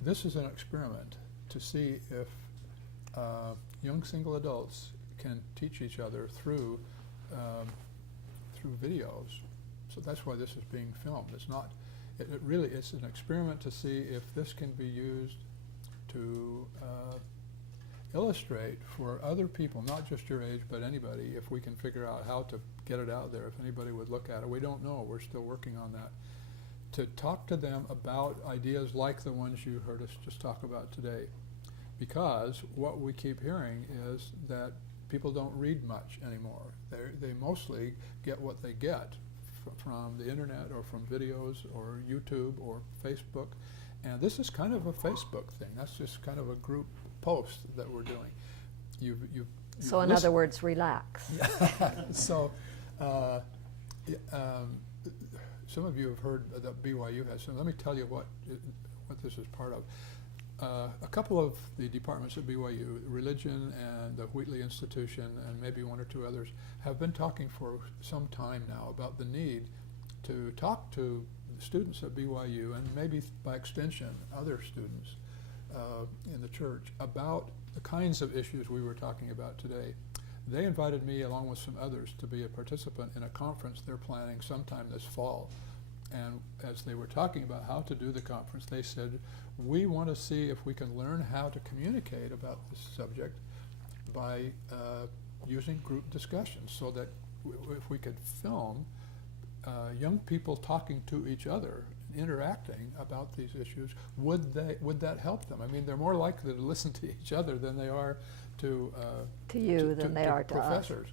this is an experiment to see if young single adults can teach each other through videos. So that's why this is being filmed. It's not, it's an experiment to see if this can be used to illustrate for other people, not just your age, but anybody, if we can figure out how to get it out there, if anybody would look at it. We don't know, we're still working on that. To talk to them about ideas like the ones you heard us just talk about today. Because what we keep hearing is that people don't read much anymore. They mostly get what they get from the internet or from videos or YouTube or Facebook. And this is kind of a Facebook thing. That's just kind of a group post that we're doing. So in other words, relax. So some of you have heard that BYU has some. Let me tell you what this is part of. A couple of the departments at BYU, religion and the Wheatley Institution and maybe one or two others, have been talking for some time now about the need to talk to students at BYU and maybe by extension other students in the church about the kinds of issues we were talking about today. They invited me along with some others to be a participant in a conference they're planning sometime this fall. And as they were talking about how to do the conference, they said, we want to see if we can learn how to communicate about this subject by using group discussions, so that if we could film young people talking to each other, interacting about these issues, would that help them? I mean, they're more likely to listen to each other than they are to you than they are to professors. us.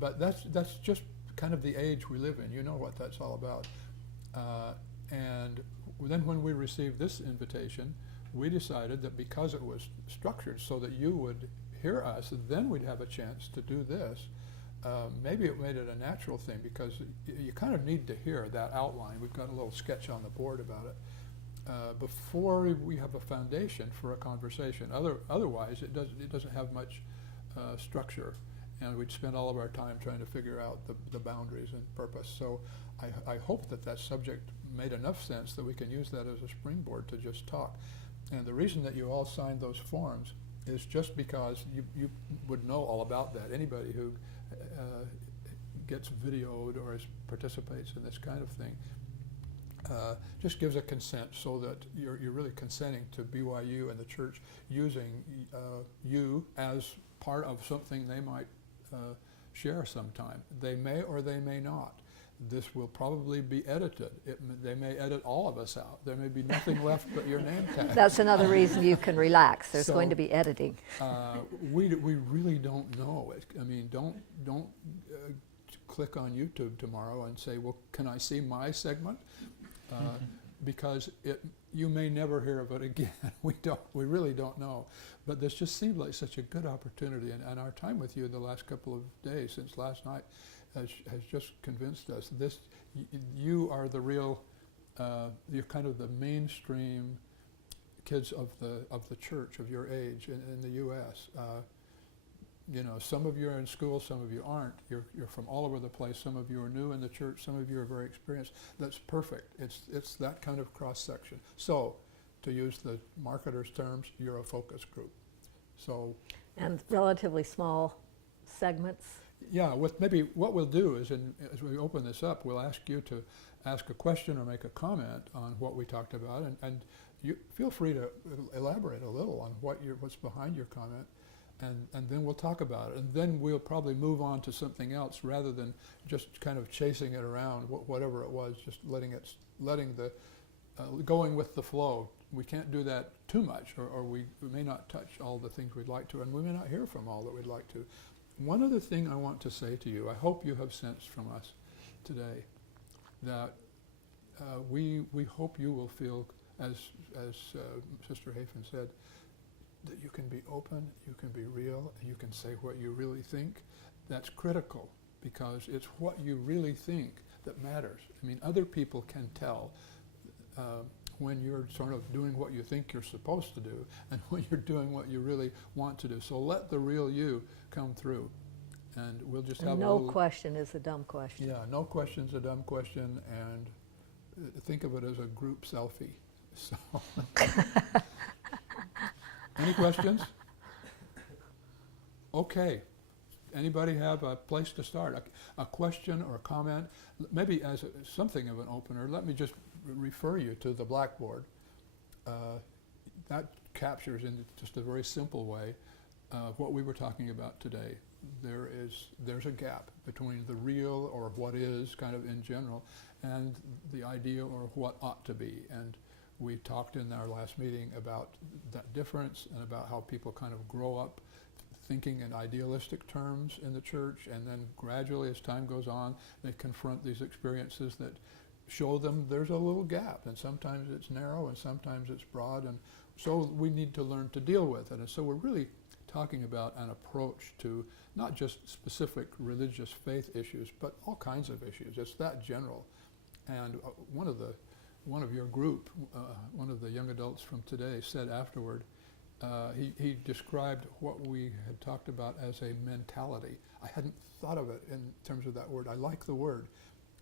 But that's just kind of the age we live in. You know what that's all about. And then when we received this invitation, we decided that because it was structured so that you would hear us, then we'd have a chance to do this. Maybe it made it a natural thing, because you kind of need to hear that outline. We've got a little sketch on the board about it before we have a foundation for a conversation. Otherwise, it doesn't have much structure, and we'd spend all of our time trying to figure out the boundaries and purpose. So I hope that subject made enough sense that we can use that as a springboard to just talk. And the reason that you all signed those forms is just because you would know all about that. Anybody who gets videoed or participates in this kind of thing just gives a consent, so that you're really consenting to BYU and the church using you as part of something they might share sometime. They may or they may not. This will probably be edited. They may edit all of us out. There may be nothing left but your name tag. That's another reason you can relax. There's going to be editing. We really don't know. I mean, don't click on YouTube tomorrow and say, well, can I see my segment? Because you may never hear of it again. We really don't know. But this just seemed like such a good opportunity, and our time with you the last couple of days since last night has just convinced us you are the real, you're kind of the mainstream kids of the church of your age in the U.S. You know, some of you are in school, some of you aren't. You're from all over the place. Some of you are new in the church. Some of you are very experienced. That's perfect. It's that kind of cross section. So, to use the marketer's terms, you're a focus group. So. And relatively small segments. Yeah, maybe what we'll do is, as we open this up, we'll ask you to ask a question or make a comment on what we talked about, and you feel free to elaborate a little on what's behind your comment, and then we'll talk about it, and then we'll probably move on to something else rather than just kind of chasing it around, whatever it was, just going with the flow. We can't do that too much, or we may not touch all the things we'd like to, and we may not hear from all that we'd like to. One other thing I want to say to you, I hope you have sensed from us today that we hope you will feel, as Sister Hafen said, that you can be open, you can be real, and you can say what you really think. That's critical, because it's what you really think that matters. I mean, other people can tell when you're sort of doing what you think you're supposed to do and when you're doing what you really want to do. So let the real you come through, and we'll just have no question is a dumb question. Yeah, no question's a dumb question, and think of it as a group selfie. So, any questions? Okay. Anybody have a place to start? A question or a comment? Maybe as something of an opener, let me just refer you to the blackboard. That captures in just a very simple way what we were talking about today. There's a gap between the real or what is kind of in general and the ideal or what ought to be. And we talked in our last meeting about that difference and about how people kind of grow up thinking in idealistic terms in the church, and then gradually as time goes on they confront these experiences that show them there's a little gap, and sometimes it's narrow and sometimes it's broad, and so we need to learn to deal with it. And so we're really talking about an approach to not just specific religious faith issues, but all kinds of issues. It's that general. And one of your group, one of the young adults from today said afterward, he described what we had talked about as a mentality. I hadn't thought of it in terms of that word. I like the word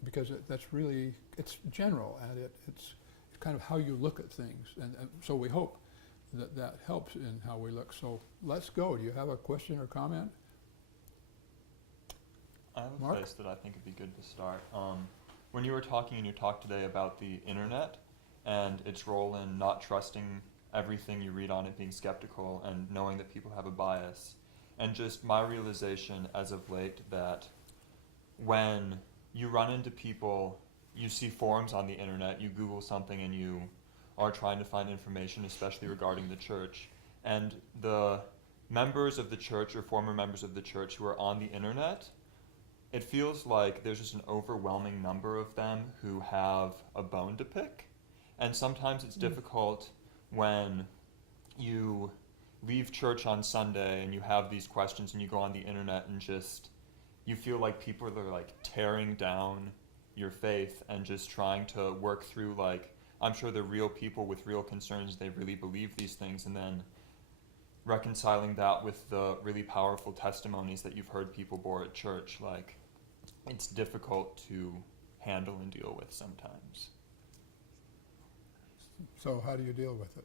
because that's really, it's general, and it's kind of how you look at things. And so we hope that helps in how we look. So let's go. Do you have a question or comment? I have a Mark? place that I think would be good to start. When you were talking in your talk today about the internet and its role in not trusting everything you read on it, being skeptical and knowing that people have a bias, and just my realization as of late that when you run into people, you see forums on the internet, you Google something and you are trying to find information, especially regarding the church, and the members of the church or former members of the church who are on the internet, it feels like there's just an overwhelming number of them who have a bone to pick. And sometimes it's difficult when you leave church on Sunday and you have these questions and you go on the internet and just, you feel like people are like tearing down your faith and just trying to work through, like, I'm sure they're real people with real concerns, they really believe these things, and then reconciling that with the really powerful testimonies that you've heard people bore at church, like, it's difficult to handle and deal with sometimes. So how do you deal with it?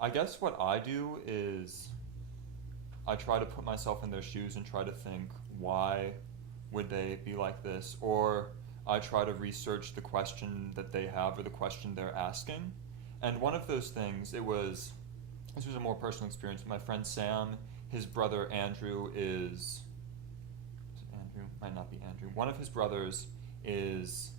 I guess what I do is I try to put myself in their shoes and try to think, why would they be like this? Or I try to research the question that they have or the question they're asking. And one of those things, this was a more personal experience. My friend Sam, his brother Andrew might not be Andrew. One of his brothers is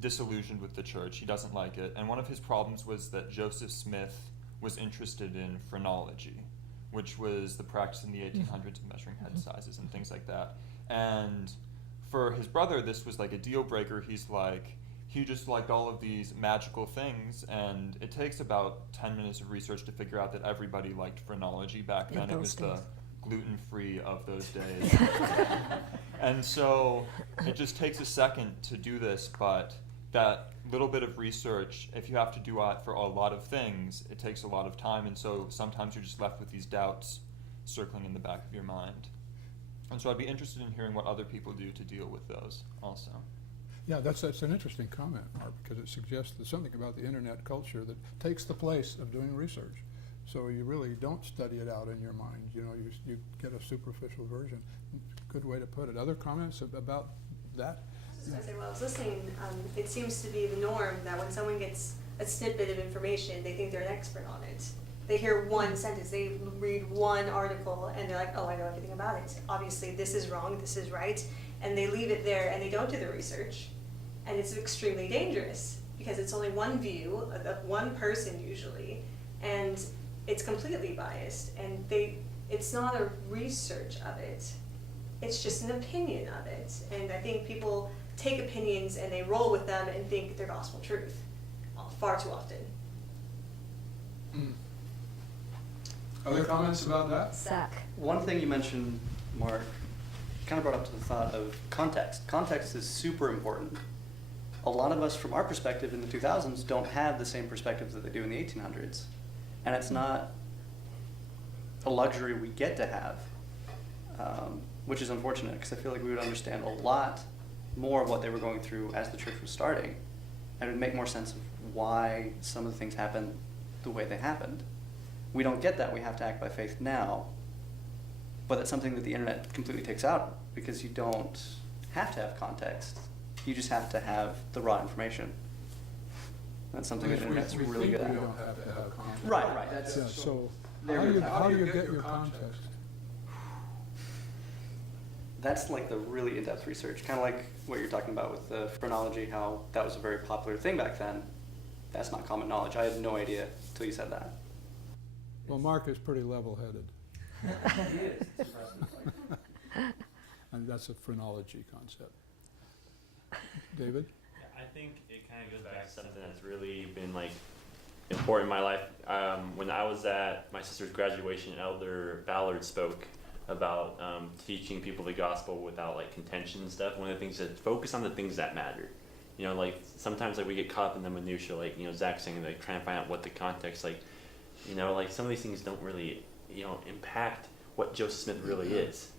disillusioned with the church. He doesn't like it. And one of his problems was that Joseph Smith was interested in phrenology, which was the practice in the 1800s of measuring head sizes and things like that. And for his brother, this was like a deal breaker. He just liked all of these magical things, and it takes about 10 minutes of research to figure out that everybody liked phrenology back then. It was the gluten-free of those days. And so it just takes a second to do this, but that little bit of research, if you have to do it for a lot of things, it takes a lot of time, and so sometimes you're just left with these doubts circling in the back of your mind. And so I'd be interested in hearing what other people do to deal with those also. Yeah, that's an interesting comment, Mark, because it suggests there's something about the internet culture that takes the place of doing research. So you really don't study it out in your mind. You know, you get a superficial version. Good way to put it. Other comments about that? I was just going to say, while I was listening, it seems to be the norm that when someone gets a snippet of information, they think they're an expert on it. They hear one sentence, they read one article, and they're like, oh, I know everything about it. Obviously, this is wrong, this is right. And they leave it there, and they don't do the research. And it's extremely dangerous, because it's only one view of one person usually, and it's completely biased. And it's not a research of it. It's just an opinion of it. And I think people take opinions and they roll with them and think they're gospel truth far too often. Other comments about that? Zach. One thing you mentioned, Mark, kind of brought up to the thought of context. Context is super important. A lot of us, from our perspective in the 2000s, don't have the same perspectives that they do in the 1800s. And it's not a luxury we get to have, which is unfortunate, because I feel like we would understand a lot more of what they were going through as the church was starting. and it would make more sense of why some of the things happened the way they happened. We don't get that. We have to act by faith now. But that's something that the internet completely takes out, because you don't have to have context. You just have to have the raw information. That's something that the internet's We really think good we at. don't have to have context. Right. That's, Yeah, so There how we do you, go. how do you get your context? that's like the really in-depth research, kind of like what you're talking about with the phrenology, how that was a very popular thing back then. That's not common knowledge. I had no idea until you said that. Well, Mark is pretty level-headed, and that's a phrenology concept. David? I think it kind of goes back to something that's really been like important in my life. When I was at my sister's graduation, Elder Ballard spoke about teaching people the gospel without like contention and stuff. One of the things is focus on the things that matter. You know, like sometimes like we get caught up in the minutia, like, you know, Zach saying, like trying to find out what the context, like, you know, like some of these things don't really, you know, impact what Joseph Smith really is.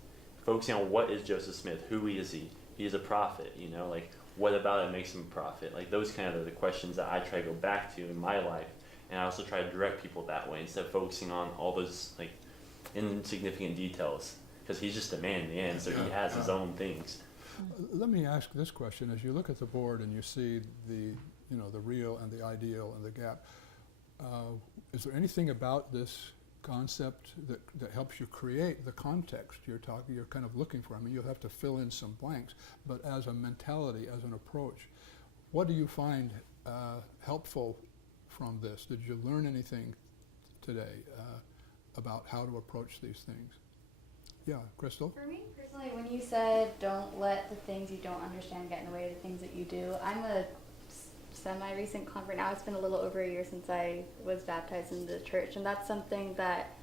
Focusing on what is Joseph Smith, who is he? He is a prophet, you know, like what about it makes him a prophet? Like those kind of the questions that I try to go back to in my life, and I also try to direct people that way instead of focusing on all those like insignificant details, because he's just a man in the end, so he has his own things. Let me ask this question: as you look at the board and you see the, you know, the real and the ideal and the gap, is there anything about this concept that helps you create the context you're kind of looking for? I mean, you'll have to fill in some blanks, but as a mentality, as an approach, what do you find helpful from this? Did you learn anything today about how to approach these things? Yeah, Crystal? For me personally, when you said don't let the things you don't understand get in the way of the things that you do, I'm a semi-recent convert now. It's been a little over a year since I was baptized in the church, and that's something that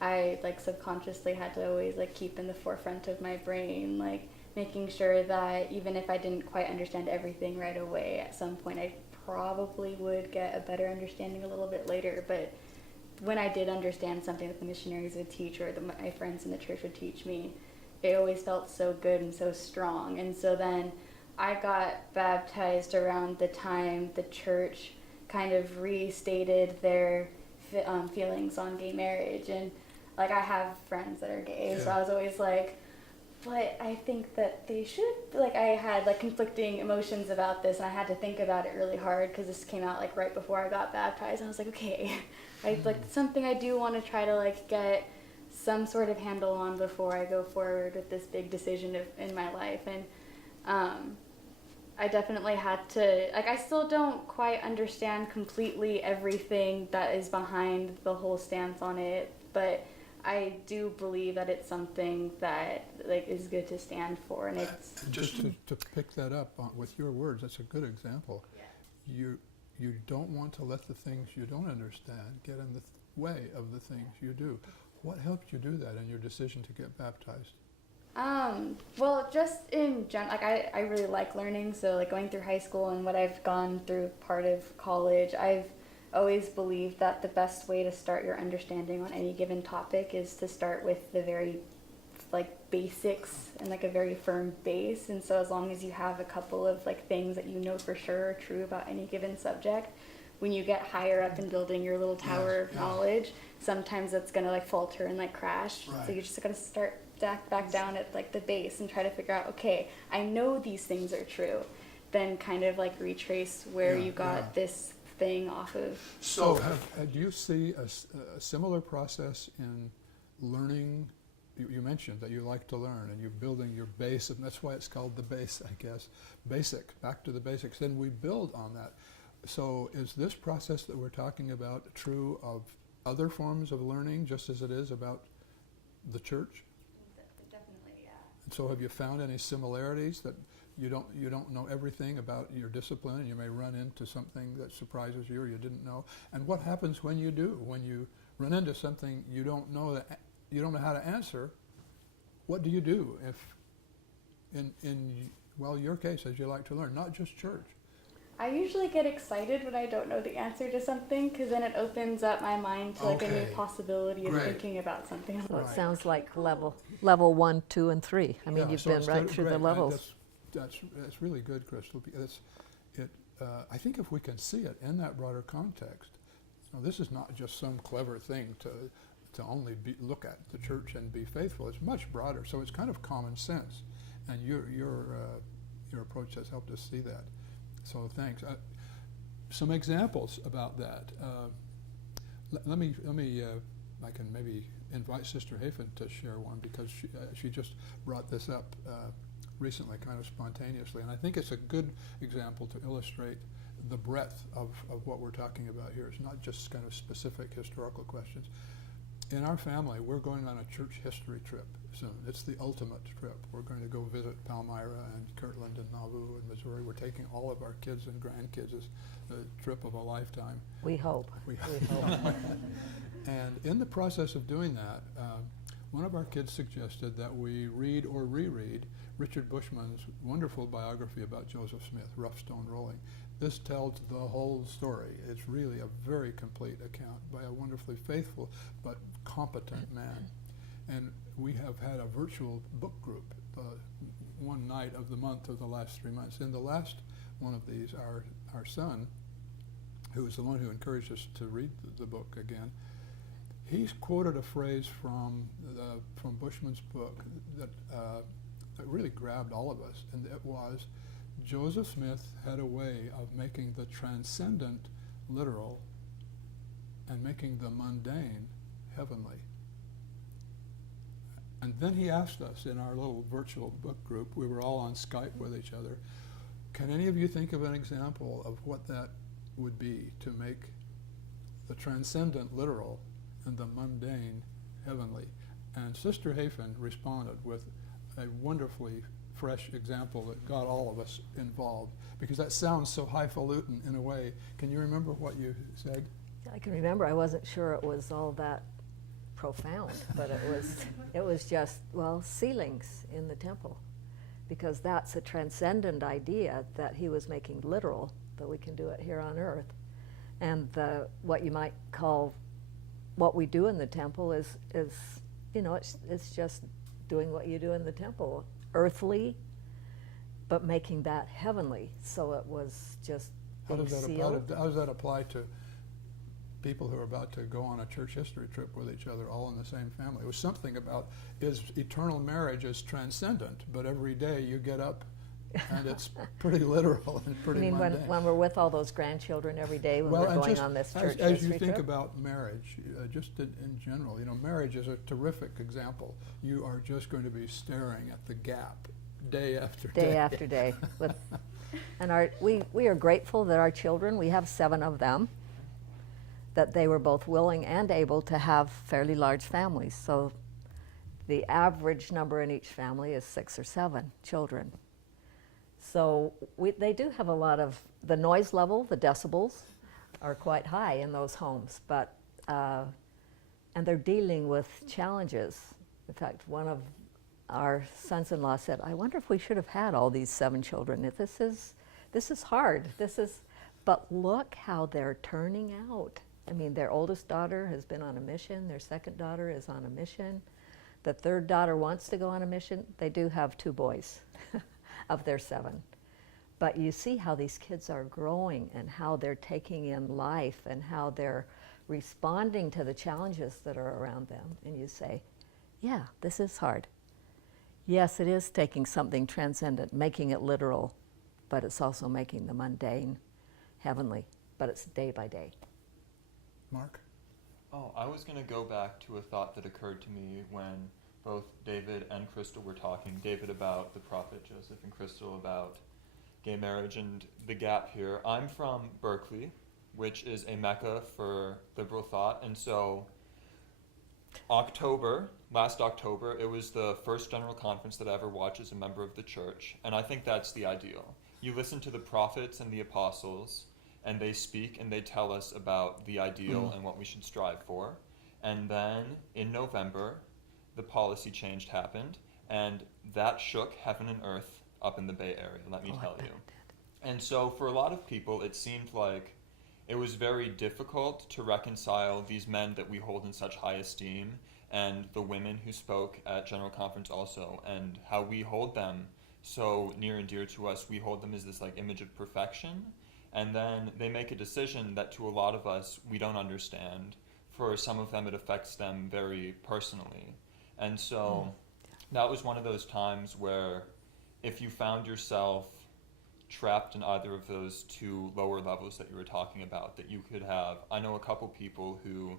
I like subconsciously had to always like keep in the forefront of my brain, like making sure that even if I didn't quite understand everything right away, at some point I probably would get a better understanding a little bit later. But when I did understand something that the missionaries would teach or my friends in the church would teach me, it always felt so good and so strong. And so then I got baptized around the time the church kind of restated their feelings on gay marriage. And like I have friends that are gay, so I was always like, but I think that they should, like I had like conflicting emotions about this, and I had to think about it really hard because this came out like right before I got baptized. And I was like, okay, I like something I do want to try to like get some sort of handle on before I go forward with this big decision in my life. And I definitely had to, like I still don't quite understand completely everything that is behind the whole stance on it, but I do believe that it's something that like is good to stand for, and it's Just to pick that up with your words, that's a good example. Yeah. You don't want to let the things you don't understand get in the way of the things you do. What helped you do that in your decision to get baptized? Well, just in general, like I really like learning, so like going through high school and what I've gone through part of college, I've always believed that the best way to start your understanding on any given topic is to start with the very like basics and like a very firm base. And so as long as you have a couple of like things that you know for sure are true about any given subject, when you get higher up in building your little tower of knowledge, sometimes it's gonna like falter and like crash. So you just gotta start back down at like the base and try to figure out, okay, I know these things are true, then kind of like retrace where you got this thing off of. So do you see a similar process in learning? You mentioned that you like to learn and you're building your base, and that's why it's called the base, I guess. Basic, back to the basics. Then we build on that. So is this process that we're talking about true of other forms of learning, just as it is about the church? Definitely, yeah. And so have you found any similarities that you don't know everything about your discipline, and you may run into something that surprises you or you didn't know? And what happens when you do? When you run into something you don't know how to answer, what do you do if in your case, as you like to learn, not just church? I usually get excited when I don't know the answer to something, because then it opens up my mind to like a new possibility of thinking about something. So it sounds like level 1, 2, and 3. I mean, you've so been instead right of- through the levels. That's really good, Crystal. I think if we can see it in that broader context, this is not just some clever thing to only look at the church and be faithful. It's much broader. So it's kind of common sense, and your approach has helped us see that. So thanks. Some examples about that. Let me. I can maybe invite Sister Hafen to share one, because she just brought this up recently, kind of spontaneously, and I think it's a good example to illustrate the breadth of what we're talking about here. It's not just kind of specific historical questions. In our family, we're going on a church history trip soon. It's the ultimate trip. We're going to go visit Palmyra and Kirtland and Nauvoo and Missouri. We're taking all of our kids and grandkids. It's the trip of a lifetime. We hope. We hope. And in the process of doing that, one of our kids suggested that we read or reread Richard Bushman's wonderful biography about Joseph Smith, Rough Stone Rolling. This tells the whole story. It's really a very complete account by a wonderfully faithful but competent man. And we have had a virtual book group one night of the month of the last 3 months. In the last one of these, our son, who was the one who encouraged us to read the book again, he's quoted a phrase from Bushman's book that really grabbed all of us, and it was, Joseph Smith had a way of making the transcendent literal and making the mundane heavenly. And then he asked us in our little virtual book group, we were all on Skype with each other, can any of you think of an example of what that would be, to make the transcendent literal and the mundane heavenly? And Sister Hafen responded with a wonderfully fresh example that got all of us involved, because that sounds so highfalutin in a way. Can you remember what you said? I can remember. I wasn't sure it was all that profound, but it was just, well, ceilings in the temple, because that's a transcendent idea that he was making literal, that we can do it here on earth. And what you might call what we do in the temple is it's just doing what you do in the temple, earthly, but making that heavenly. So it was just How being does sealed. that apply to people who are about to go on a church history trip with each other, all in the same family? It was something about, is eternal marriage is transcendent, but every day you get up and it's pretty literal and pretty I mean, mundane. when we're with all those grandchildren every day when we're and going just on this church as history you think trip? about marriage, just in general, marriage is a terrific example. You are just going to be staring at the gap day after day. Day after day. And we are grateful that our children, we have 7 of them, that they were both willing and able to have fairly large families. So the average number in each family is 6 or 7 children. So they do have a lot of, the noise level, the decibels, are quite high in those homes, but, and they're dealing with challenges. In fact, one of our sons-in-law said, I wonder if we should have had all these 7 children. This is hard. But look how they're turning out. I mean, their oldest daughter has been on a mission. Their second daughter is on a mission. The third daughter wants to go on a mission. They do have 2 boys of their 7. But you see how these kids are growing and how they're taking in life and how they're responding to the challenges that are around them. And you say, yeah, this is hard. Yes, it is taking something transcendent, making it literal, but it's also making the mundane heavenly, but it's day by day. Mark? Oh, I was going to go back to a thought that occurred to me when both David and Crystal were talking. David about the prophet Joseph and Crystal about gay marriage and the gap here. I'm from Berkeley, which is a mecca for liberal thought, and so last October, it was the first general conference that I ever watched as a member of the church, and I think that's the ideal. You listen to the prophets and the apostles, and they speak and they tell us about the ideal and what we should strive for. And then in November, the policy change happened, and that shook heaven and earth up in the Bay Area, let me tell you. And so for a lot of people, it seemed like it was very difficult to reconcile these men that we hold in such high esteem and the women who spoke at General Conference also, and how we hold them so near and dear to us. We hold them as this like image of perfection, And then they make a decision that to a lot of us we don't understand. For some of them it affects them very personally. And so that was one of those times where if you found yourself trapped in either of those two lower levels that you were talking about, that you could have, I know a couple people who,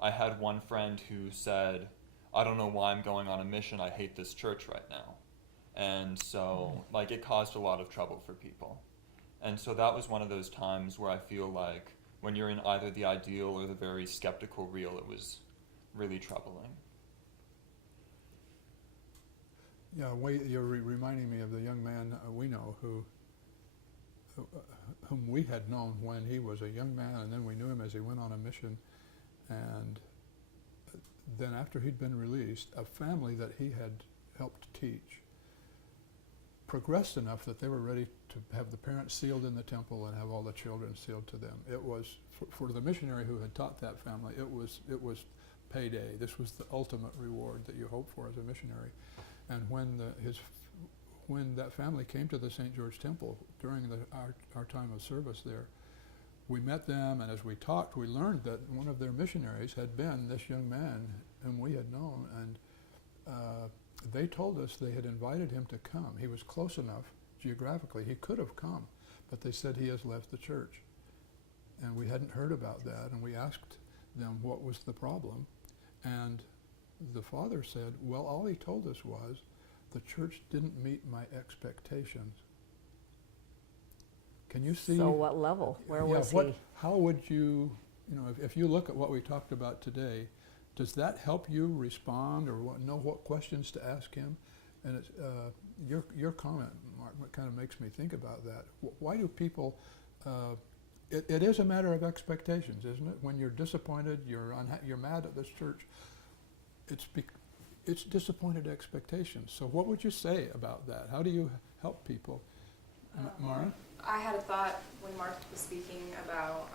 I had one friend who said, I don't know why I'm going on a mission, I hate this church right now. And so, like, it caused a lot of trouble for people. And so that was one of those times where I feel like when you're in either the ideal or the very skeptical real, it was really troubling. Yeah, you're reminding me of the young man we know whom we had known when he was a young man, and then we knew him as he went on a mission. And then after he'd been released, a family that he had helped teach progressed enough that they were ready to have the parents sealed in the temple and have all the children sealed to them. It was, for the missionary who had taught that family, it was payday. This was the ultimate reward that you hope for as a missionary. And when that family came to the St. George Temple during our time of service there, we met them, and as we talked, we learned that one of their missionaries had been this young man whom we had known, and they told us they had invited him to come. He was close enough geographically, he could have come, but they said he has left the church. And we hadn't heard about that, and we asked them what was the problem, and the father said, well, all he told us was, the church didn't meet my expectations. Can you see? So what level? Where was he? How would you, if you look at what we talked about today, does that help you respond or know what questions to ask him? And it's, your comment, Mark, kind of makes me think about that. Why do people, it is a matter of expectations, isn't it? When you're disappointed, you're mad at this church, it's disappointed expectations. So what would you say about that? How do you help people? Mara? I had a thought when Mark was speaking about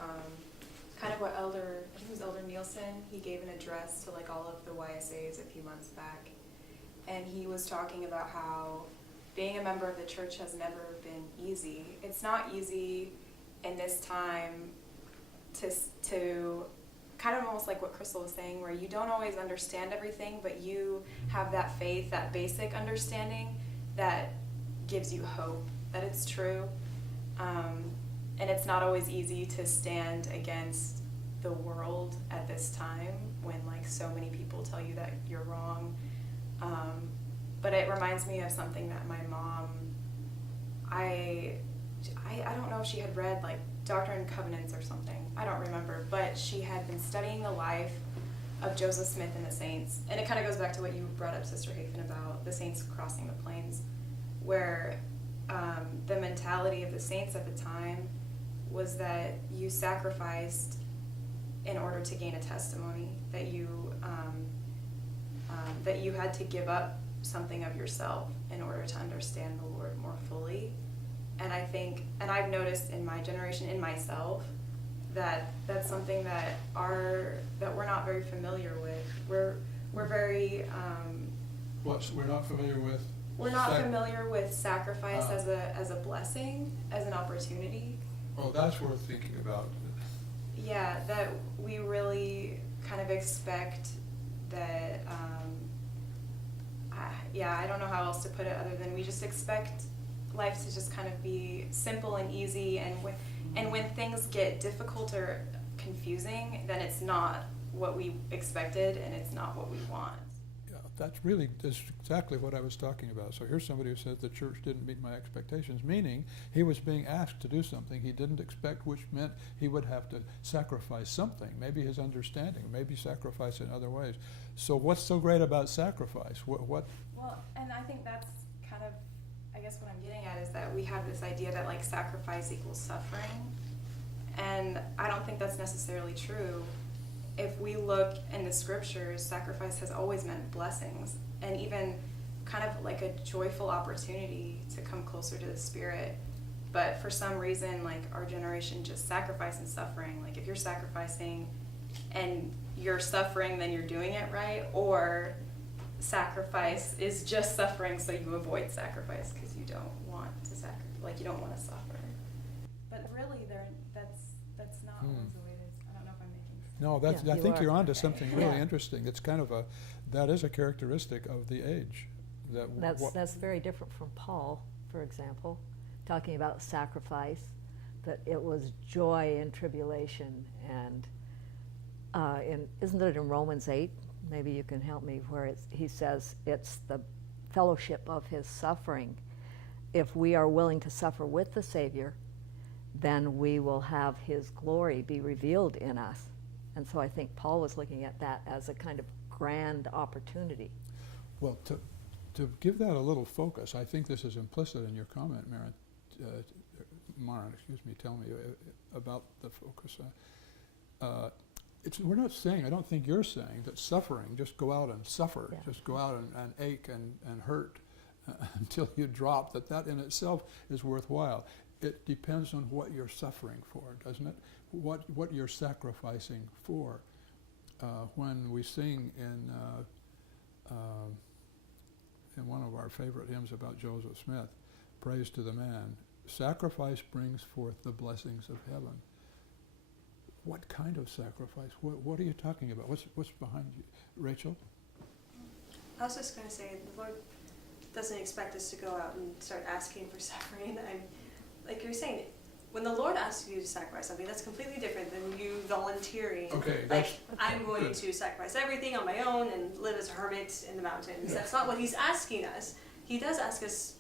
kind of what I think it was Elder Nielsen, he gave an address to like all of the YSAs a few months back. And he was talking about how being a member of the church has never been easy. It's not easy in this time to kind of almost like what Crystal was saying, where you don't always understand everything, but you have that faith, that basic understanding that gives you hope that it's true. And it's not always easy to stand against the world at this time when like so many people tell you that you're wrong. But it reminds me of something that my mom, I don't know if she had read like Doctrine and Covenants or something, I don't remember, but she had been studying the life of Joseph Smith and the saints. And it kind of goes back to what you brought up, Sister Hafen, about the saints crossing the plains, where the mentality of the saints at the time was that you sacrificed in order to gain a testimony, that you had to give up something of yourself in order to understand the Lord more fully. And I think, and I've noticed in my generation, in myself, that that's something that we're not very familiar with. We're very We're not familiar with? We're not familiar with sacrifice as a blessing, as an opportunity. Oh, that's worth thinking about. Yeah, that we really kind of expect that, I don't know how else to put it other than we just expect life to just kind of be simple and easy, and when things get difficult or confusing, then it's not what we expected and it's not what we want. Yeah, that's exactly what I was talking about. So here's somebody who says the church didn't meet my expectations, meaning he was being asked to do something he didn't expect, which meant he would have to sacrifice something, maybe his understanding, maybe sacrifice in other ways. So what's so great about sacrifice? What? Well, and I think that's kind of, I guess what I'm getting at is that we have this idea that like sacrifice equals suffering, and I don't think that's necessarily true. If we look in the scriptures, sacrifice has always meant blessings, and even kind of like a joyful opportunity to come closer to the Spirit. But for some reason, like our generation just sacrifice and suffering. Like if you're sacrificing and you're suffering, then you're doing it right, or sacrifice is just suffering, so you avoid sacrifice because you don't want to you don't want to suffer. but really, that's not always the way it is. I don't know if I'm making sense. No, that's, Yeah, I you think are. you're onto something really Yeah. interesting. It's kind of that is a characteristic of the age. That's very different from Paul, for example, talking about sacrifice, that it was joy in tribulation, and isn't it in Romans 8? Maybe you can help me, where he says it's the fellowship of his suffering. If we are willing to suffer with the Savior, then we will have his glory be revealed in us. And so I think Paul was looking at that as a kind of grand opportunity. Well, to give that a little focus, I think this is implicit in your comment, Maren, excuse me, tell me about the focus. We're not saying, I don't think you're saying that suffering, just go out and suffer, Yeah. just go out and ache and hurt until you drop, that in itself is worthwhile. It depends on what you're suffering for, doesn't it? What you're sacrificing for. When we sing in one of our favorite hymns about Joseph Smith, Praise to the Man, sacrifice brings forth the blessings of heaven. What kind of sacrifice? What are you talking about? What's behind you? Rachel? I was just going to say, the Lord doesn't expect us to go out and start asking for suffering. Like you're saying, when the Lord asks you to sacrifice something, that's completely different than you volunteering. Okay, Like, that's I'm going good. to sacrifice everything on my own and live as a hermit in the mountains. Yeah. That's not what he's asking us. He does ask us,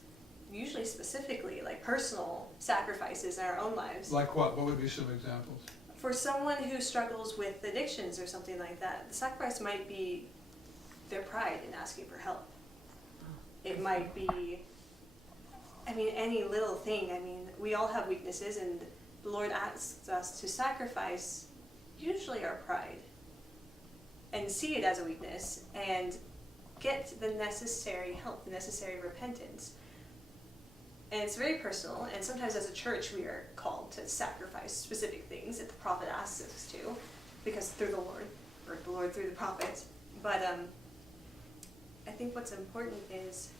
usually specifically, like personal sacrifices in our own lives. Like what? What would be some examples? For someone who struggles with addictions or something like that, the sacrifice might be their pride in asking for help. It might be, any little thing. We all have weaknesses, and the Lord asks us to sacrifice usually our pride and see it as a weakness and get the necessary help, the necessary repentance. And it's very personal, and sometimes as a church we are called to sacrifice specific things that the prophet asks us to, because through the Lord, or the Lord through the prophet. But I think what's important is,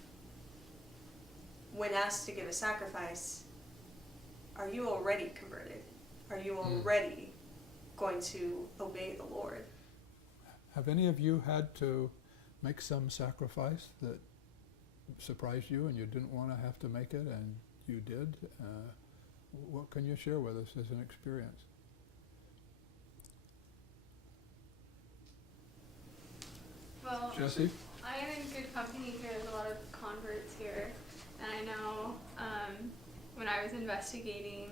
when asked to give a sacrifice, are you already converted? Are you already going to obey the Lord? Have any of you had to make some sacrifice that surprised you and you didn't want to have to make it and you did? What can you share with us as an experience? Well, Jesse? I am in good company here. There's a lot of converts here. And I know when I was investigating,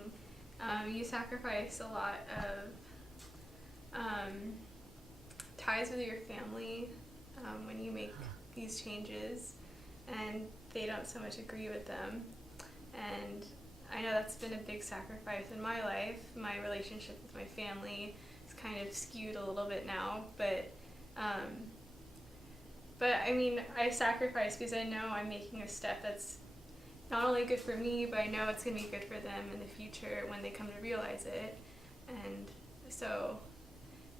you sacrifice a lot of ties with your family when you make these changes, and they don't so much agree with them. And I know that's been a big sacrifice in my life. My relationship with my family is kind of skewed a little bit now, but I sacrifice because I know I'm making a step that's not only good for me, but I know it's going to be good for them in the future when they come to realize it. And so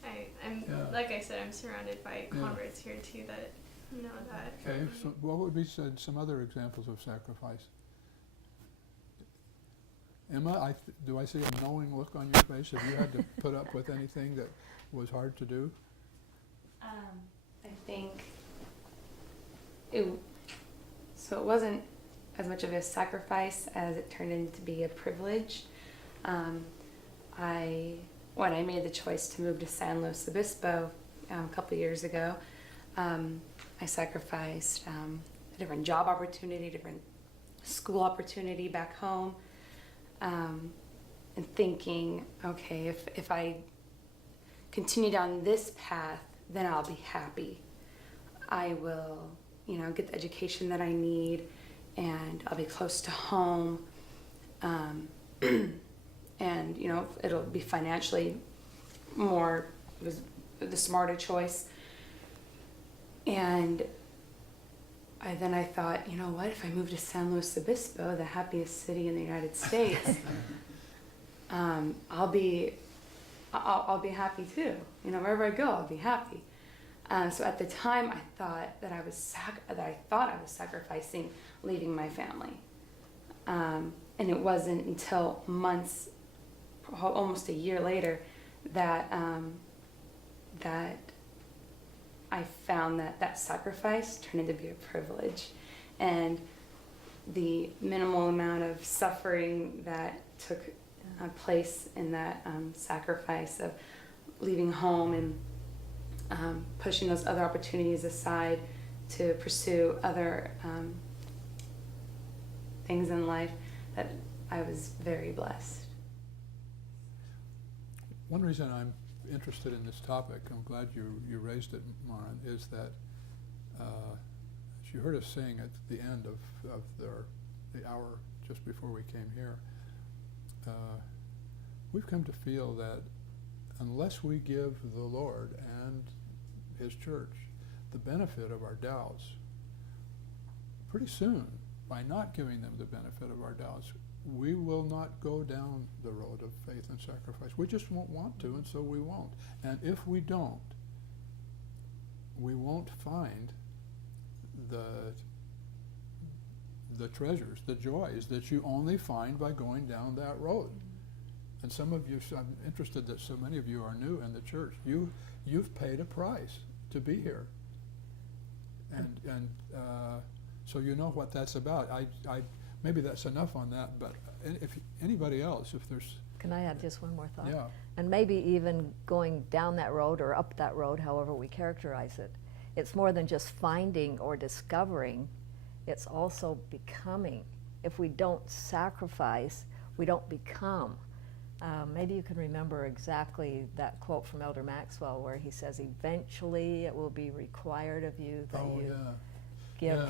I'm Yeah. like I said, I'm surrounded by converts here too that know that. Okay, so what would be some other examples of sacrifice? Emma, do I see a knowing look on your face? Have you had to put up with anything that was hard to do? I think it wasn't as much of a sacrifice as it turned into be a privilege. When I made the choice to move to San Luis Obispo a couple years ago, I sacrificed a different job opportunity, different school opportunity back home, and thinking, okay, if I continue down this path, then I'll be happy. I will, get the education that I need, and I'll be close to home, and it'll be financially more, it was the smarter choice. And then I thought, you know what, if I move to San Luis Obispo, the happiest city in the United States, I'll be happy too. Wherever I go, I'll be happy. So at the time, I thought that I was sacrificing leaving my family, and it wasn't until months almost a year later, that that I found that sacrifice turned into be a privilege, and the minimal amount of suffering that took place in that sacrifice of leaving home and pushing those other opportunities aside to pursue other things in life, that I was very blessed. One reason I'm interested in this topic, I'm glad you raised it, Maren, is that as you heard us saying at the end of the hour just before we came here, we've come to feel that unless we give the Lord and His church the benefit of our doubts, pretty soon, by not giving them the benefit of our doubts, we will not go down the road of faith and sacrifice. We just won't want to, and so we won't. And if we don't, we won't find the treasures, the joys that you only find by going down that road. And some of you, I'm interested that so many of you are new in the church. You've paid a price to be here. And so you know what that's about. I maybe that's enough on that, but if anybody else, if there's... Can I add just one more thought? Yeah. And maybe even going down that road or up that road, however we characterize it, it's more than just finding or discovering, it's also becoming. If we don't sacrifice, we don't become. Maybe you can remember exactly that quote from Elder Maxwell where he says, eventually it will be required of you that you give. Yeah.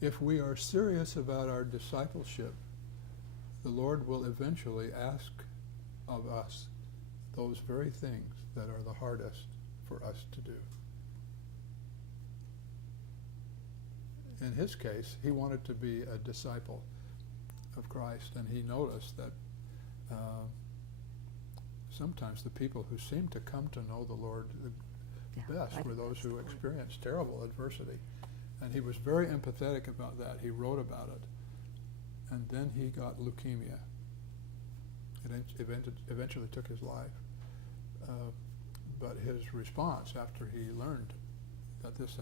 If we are serious about our discipleship, the Lord will eventually ask of us those very things that are the hardest for us to do. In his case, he wanted to be a disciple of Christ, and he noticed that sometimes the people who seemed to come to know the Lord the best were those who experienced terrible adversity. And he was very empathetic about that. He wrote about it. And then he got leukemia. It eventually took his life. But his response after he learned that this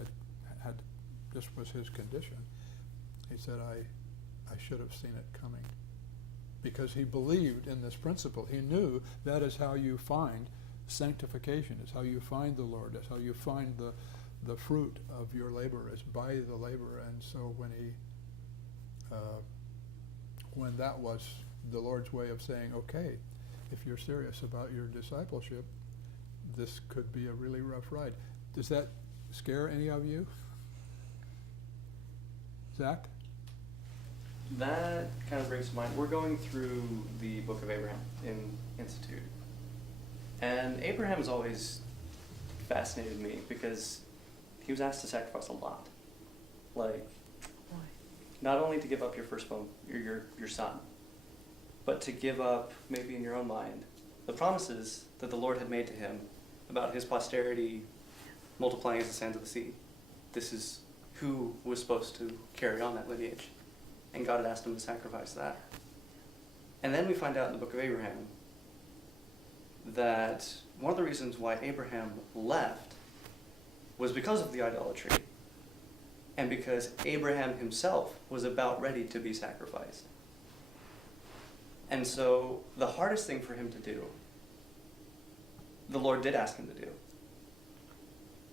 was his condition, he said, I should have seen it coming. Because he believed in this principle. He knew that is how you find sanctification, is how you find the Lord, is how you find the fruit of your labor, is by the labor. And so when that was the Lord's way of saying, okay, if you're serious about your discipleship, this could be a really rough ride. Does that scare any of you? Zach? That kind of brings to mind, we're going through the book of Abraham in Institute. And Abraham has always fascinated me because he was asked to sacrifice a lot. Like, not only to give up your firstborn, your son, but to give up, maybe in your own mind, the promises that the Lord had made to him about his posterity multiplying as the sands of the sea. This is who was supposed to carry on that lineage. And God had asked him to sacrifice that. And then we find out in the book of Abraham that one of the reasons why Abraham left was because of the idolatry, and because Abraham himself was about ready to be sacrificed. And so the hardest thing for him to do, the Lord did ask him to do,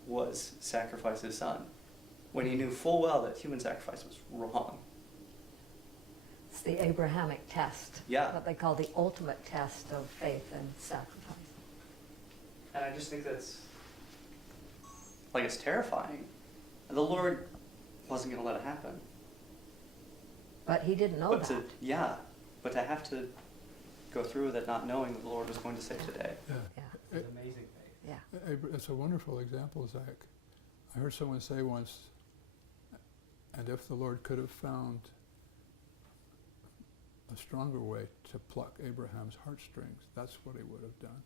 was sacrifice his son, when he knew full well that human sacrifice was wrong. It's the Abrahamic test. Yeah. What they call the ultimate test of faith and sacrifice. And I just think that's, like, it's terrifying. The Lord wasn't going to let it happen. But he didn't know that. But to have to go through with it not knowing that the Lord was going to save today. Yeah. Yeah. It's amazing faith. Yeah. It's a wonderful example, Zach. I heard someone say once, and if the Lord could have found a stronger way to pluck Abraham's heartstrings, that's what he would have done.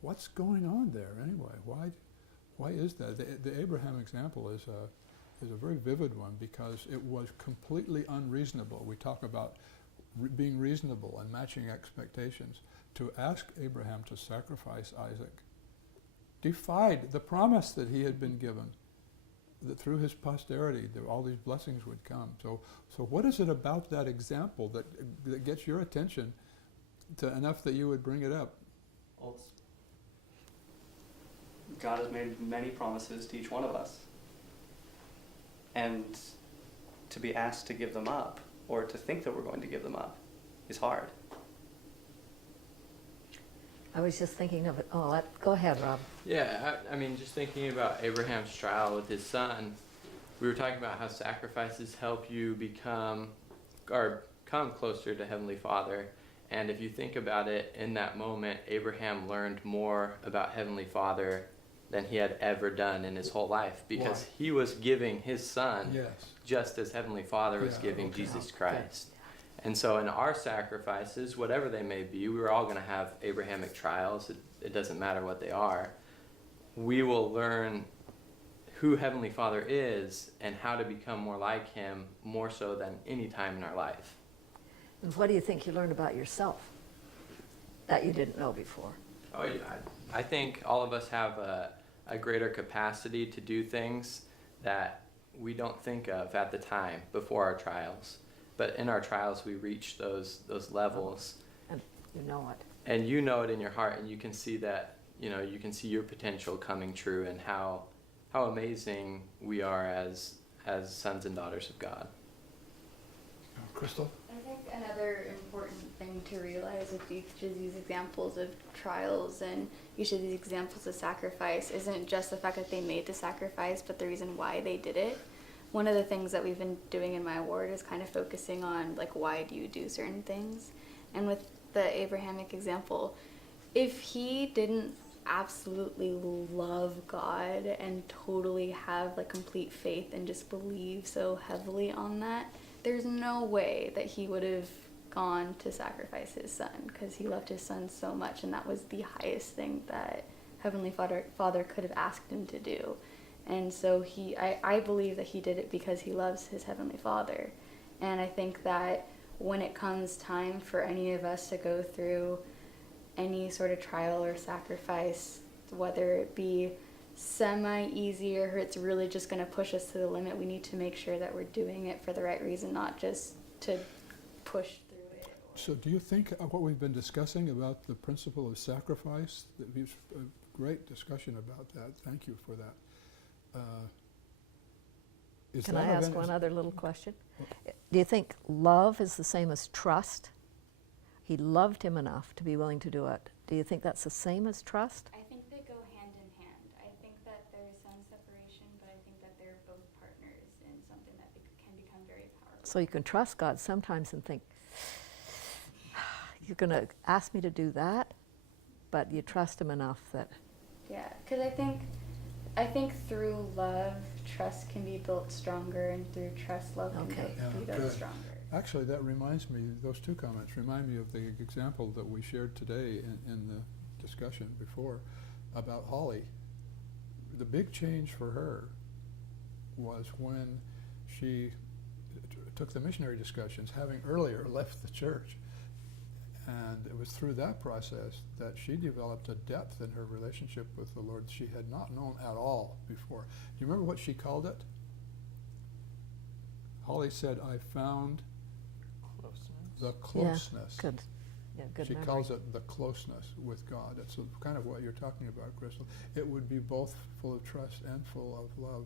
What's going on there anyway? Why is that? The Abraham example is a very vivid one because it was completely unreasonable. We talk about being reasonable and matching expectations. to ask Abraham to sacrifice Isaac defied the promise that he had been given, that through his posterity all these blessings would come. So what is it about that example that gets your attention to enough that you would bring it up? Well, God has made many promises to each one of us. And to be asked to give them up, or to think that we're going to give them up, is hard. I was just thinking of it. Oh, go ahead, Rob. Yeah, I mean, just thinking about Abraham's trial with his son, we were talking about how sacrifices help you come closer to Heavenly Father. And if you think about it, in that moment, Abraham learned more about Heavenly Father than he had ever done in his whole life, because Why? he was giving his son Yes. just as Heavenly Father was Yeah, giving okay. Jesus Christ. And so in our sacrifices, whatever they may be, we're all going to have Abrahamic trials. It doesn't matter what they are. We will learn who Heavenly Father is and how to become more like Him, more so than any time in our life. And what do you think you learned about yourself that you didn't know before? Oh, yeah. I think all of us have a greater capacity to do things that we don't think of at the time before our trials. But in our trials, we reach those levels. And you know it. And you know it in your heart, and you can see that, you can see your potential coming true, and how amazing we are as sons and daughters of God. Crystal? I think another important thing to realize with each of these examples of trials and each of these examples of sacrifice isn't just the fact that they made the sacrifice, but the reason why they did it. One of the things that we've been doing in my ward is kind of focusing on, like, why do you do certain things? And with the Abrahamic example, if he didn't absolutely love God and totally have, like, complete faith and just believe so heavily on that, there's no way that he would have gone to sacrifice his son, because he loved his son so much, and that was the highest thing that Heavenly Father could have asked him to do. And so I believe that he did it because he loves his Heavenly Father. And I think that when it comes time for any of us to go through any sort of trial or sacrifice, whether it be semi-easy or it's really just going to push us to the limit, we need to make sure that we're doing it for the right reason, not just to push through it. So do you think what we've been discussing about the principle of sacrifice, that we've a great discussion about that. Thank you for that. Can I ask one other little question? Do you think love is the same as trust? He loved him enough to be willing to do it. Do you think that's the same as trust? I think they go hand in hand. I think that there's some separation, but I think that they're both partners in something that can become very powerful. So you can trust God sometimes and think, you're going to ask me to do that, but you trust him enough that... Yeah, because I think through love, trust can be built stronger, and through trust, love can be built good. stronger. Actually, that reminds me, those two comments remind me of the example that we shared today in the discussion before about Holly. The big change for her was when she took the missionary discussions, having earlier left the church. And it was through that process that she developed a depth in her relationship with the Lord she had not known at all before. Do you remember what she called it? Holly said, I found the closeness. Yeah, good. Yeah, good She memory. calls it the closeness with God. That's kind of what you're talking about, Crystal. It would be both full of trust and full of love.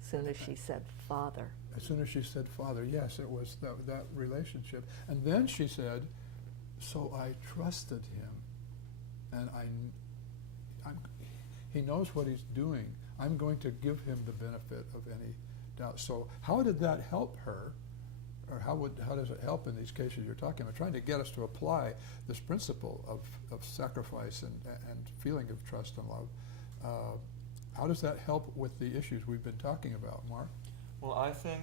As soon as she said Father. As soon as she said Father, yes, it was that relationship. And then she said, so I trusted him, and he knows what he's doing. I'm going to give him the benefit of any doubt. So how did that help her? Or how does it help in these cases you're talking about? Trying to get us to apply this principle of sacrifice and feeling of trust and love. How does that help with the issues we've been talking about, Mark? Well, I think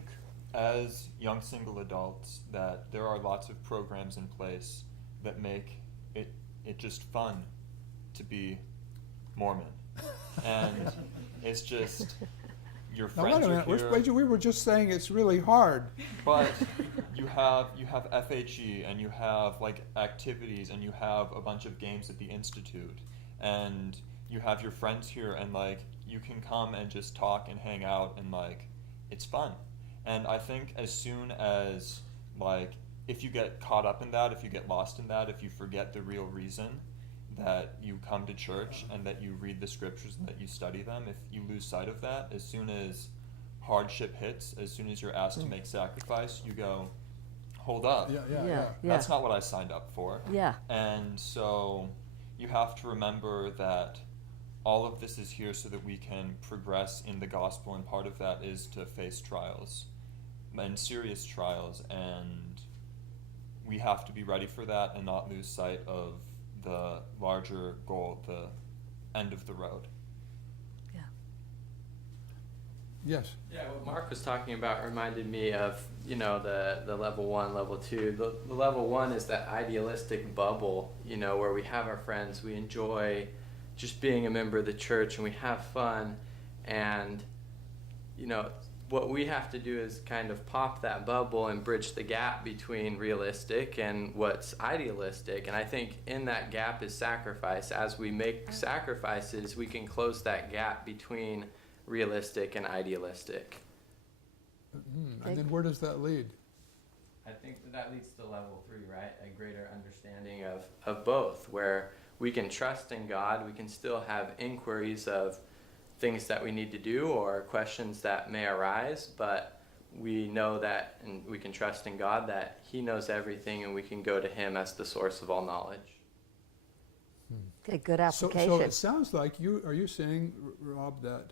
as young single adults that there are lots of programs in place that make it just fun to be Mormon. And it's just, your Now, friends wait a are minute, here. we were just saying it's really hard. But you have FHE, and you have like activities, and you have a bunch of games at the institute, and you have your friends here, and like you can come and just talk and hang out, and like it's fun. And I think as soon as like if you get caught up in that, if you get lost in that, if you forget the real reason that you come to church and that you read the scriptures and that you study them, if you lose sight of that, as soon as hardship hits, as soon as you're asked to make sacrifice, you go, hold up. Yeah. That's not what I signed up for. Yeah. And so you have to remember that all of this is here so that we can progress in the gospel, and part of that is to face trials, and serious trials, and we have to be ready for that and not lose sight of the larger goal, the end of the road. Yeah. Yes. Yeah, what Mark was talking about reminded me of, you know, the level 1, level 2. The level 1 is that idealistic bubble, you know, where we have our friends, we enjoy just being a member of the church, and we have fun. And, you know, what we have to do is kind of pop that bubble and bridge the gap between realistic and what's idealistic. And I think in that gap is sacrifice. As we make sacrifices, we can close that gap between realistic and idealistic. And then where does that lead? I think that leads to level 3, right? A greater understanding of both, where we can trust in God, we can still have inquiries of things that we need to do or questions that may arise, but we know that, and we can trust in God that He knows everything, and we can go to Him as the source of all knowledge. Okay, good So application. it sounds like are you saying, Rob, that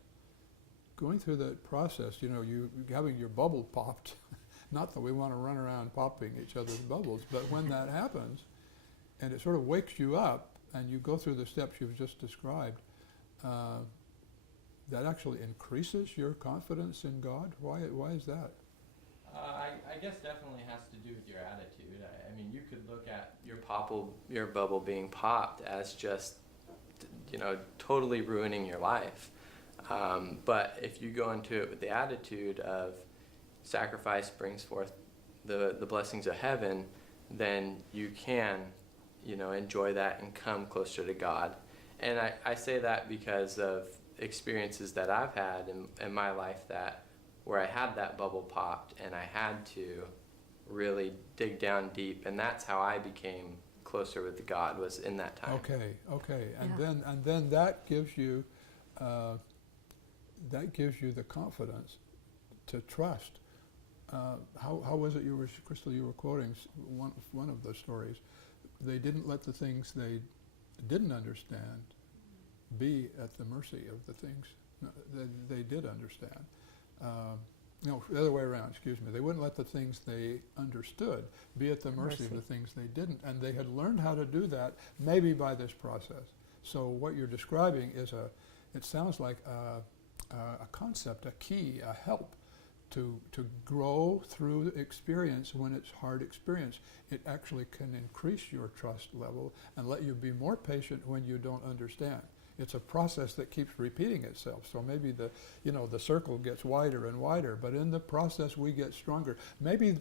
going through the process, you know, you having your bubble popped, not that we want to run around popping each other's bubbles, but when that happens and it sort of wakes you up and you go through the steps you've just described, that actually increases your confidence in God? Why is that? I guess definitely has to do with your attitude. I mean, you could look at your bubble being popped as just, you know, totally ruining your life. But if you go into it with the attitude of sacrifice brings forth the blessings of heaven, then you can, you know, enjoy that and come closer to God. And I say that because of experiences that I've had in my life where I had that bubble popped and I had to really dig down deep, and that's how I became closer with God, was in that time. Okay, and Yeah. then that gives you the confidence to trust. How was it Crystal, you were quoting one of the stories? They didn't let the things they didn't understand be at the mercy of the things they did understand. No, the other way around, excuse me. They wouldn't let the things they understood be at the mercy of the things they didn't. And they had learned how to do that maybe by this process. So what you're describing is it sounds like a concept, a key, a help to grow through experience when it's hard experience. It actually can increase your trust level and let you be more patient when you don't understand. It's a process that keeps repeating itself. So maybe the circle gets wider and wider, but in the process we get stronger. Maybe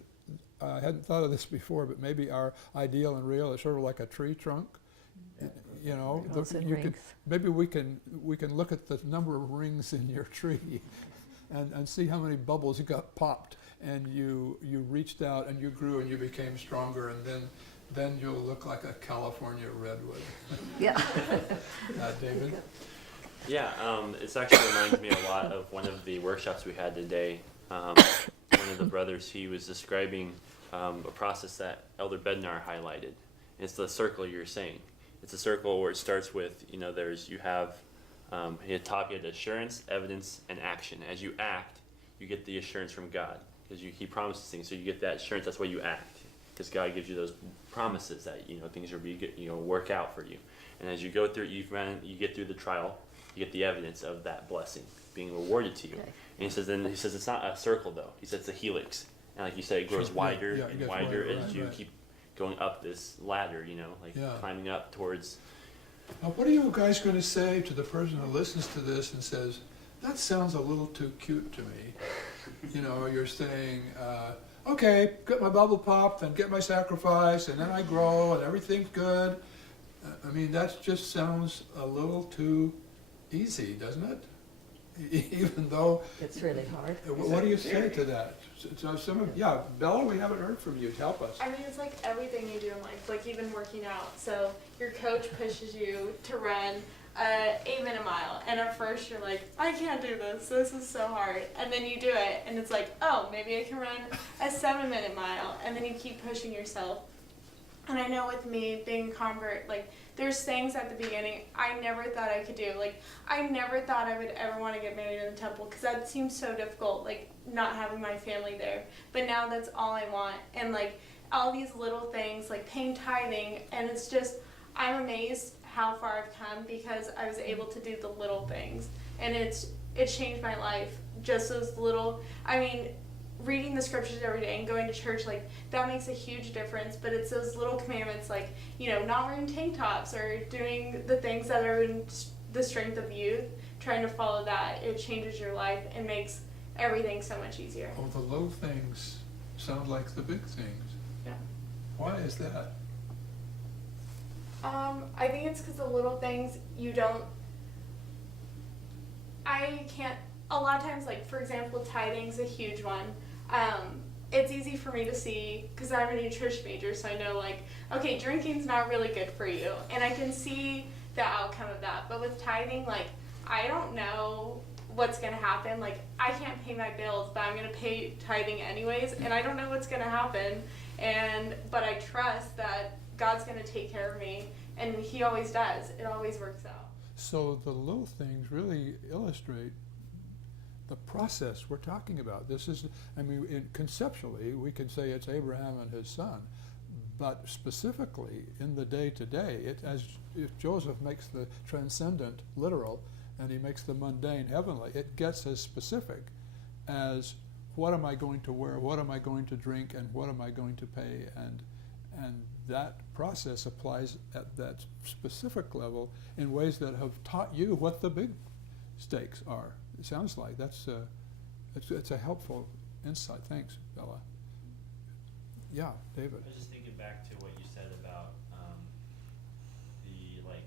I hadn't thought of this before, but maybe our ideal and real is sort of like a tree trunk. You know, maybe we can look at the number of rings in your tree and see how many bubbles got popped, and you reached out and you grew and you became stronger, and then you'll look like a California redwood. Yeah. David? Yeah, it actually reminds me a lot of one of the workshops we had today. One of the brothers, he was describing a process that Elder Bednar highlighted. It's the circle you're saying. It's a circle where it starts with, you know, you have assurance, evidence, and action. As you act, you get the assurance from God, because He promises things, so you get that assurance. That's why you act, because God gives you those promises that, you know, things will work out for you. And as you go through, you get through the trial, you get the evidence of that blessing being rewarded to you. Okay. And he says it's not a circle though. He says it's a helix, and like you said, it grows wider it and gets wider wider, as you keep going up this ladder. You know, climbing up towards. Now, what are you guys going to say to the person who listens to this and says, that sounds a little too cute to me. You know, you're saying, okay, get my bubble popped and get my sacrifice, and then I grow and everything's good. I mean, that just sounds a little too easy, doesn't it? Even though, It's really hard. what do you say to that? So yeah, Bella, we haven't heard from you. Help us. I mean, it's like everything you do in life, like even working out. So your coach pushes you to run 8-minute mile, and at first you're like, I can't do this. This is so hard. And then you do it, and it's like, oh, maybe I can run a 7-minute mile. And then you keep pushing yourself. And I know with me being a convert, like there's things at the beginning I never thought I could do. Like I never thought I would ever want to get married in the temple because that seems so difficult, like not having my family there. But now that's all I want. And like all these little things, like paying tithing, and it's just, I'm amazed how far I've come because I was able to do the little things. And it changed my life. Just those little, I mean, reading the scriptures every day and going to church, like that makes a huge difference. But it's those little commandments, like, you know, not wearing tank tops or doing the things that are in the strength of youth, trying to follow that. It changes your life and makes everything so much easier. Oh, the low things sound like the big things. Yeah. Why is that? I think it's because the little things you don't, I can't, a lot of times, like for example, tithing's a huge one. It's easy for me to see because I'm a nutrition major, so I know like, okay, drinking's not really good for you, and I can see the outcome of that. But with tithing, like I don't know what's gonna happen. Like I can't pay my bills, but I'm gonna pay tithing anyways, and I don't know what's gonna happen. But I trust that God's gonna take care of me, and He always does. It always works out. So the little things really illustrate the process we're talking about. This is, I mean, conceptually, we can say it's Abraham and his son, but specifically in the day-to-day, as if Joseph makes the transcendent literal and he makes the mundane heavenly, it gets as specific as what am I going to wear, what am I going to drink, and what am I going to pay, and that process applies at that specific level in ways that have taught you what the big stakes are. It sounds like it's a helpful insight. Thanks, Bella. Yeah, David. I was just thinking back to what you said about the like